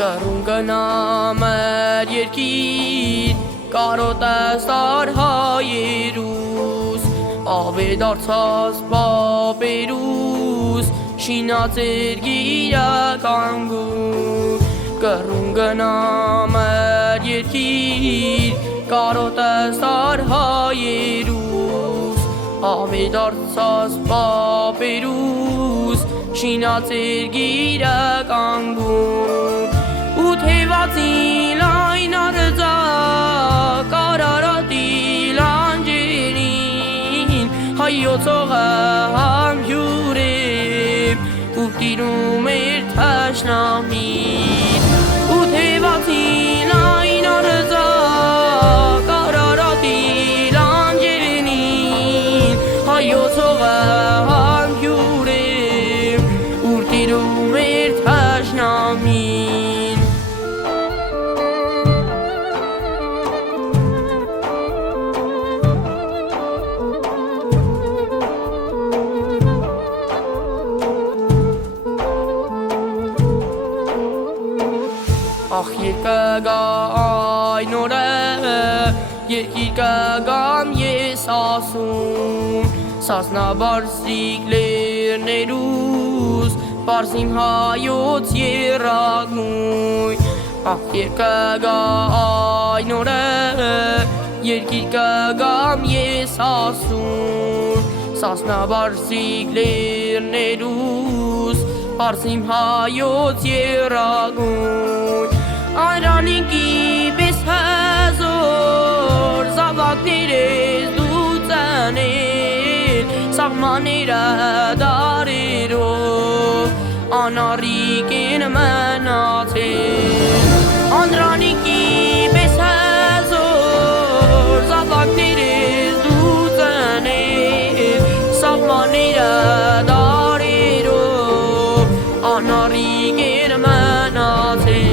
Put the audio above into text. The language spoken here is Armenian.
Կռուն գնամ էր երկիր կարոտեսար հայերուս ավետարցած պապերուս շինած էր գիրականգում Կռուն գնամ էր երկիր կարոտեսար հայերուս ավետարցած պապերուս շինած էր գիրականգում ու թեվածին այն արձա կարարատի լանջերին հայոցողը համյուրե ու տիրում էր թաշնամին ու թեվածին այն արձա կարարատի լանջերին հայոցողը համյուրե ու տիրում էր թաշնամին Ախ երկգա այն օրը երկիր կգամ ես ասում Սասնաբարձիկ լերներուս Պարսիմ հայոց երագույն Ախ երկգա այն օրը երկիր կգամ ես ասում Սասնաբարձիկ լերներուս Պարսիմ հայոց երագույն Այրանիկի պես հազոր Զավակներ ես դու ծանել Սաղմաները դարերով Անարիկ են մնացել Անդրանիկի պես հազոր Զավակներ ես դու ծանել Սաղմաները դարերով Անարիկ են մնացել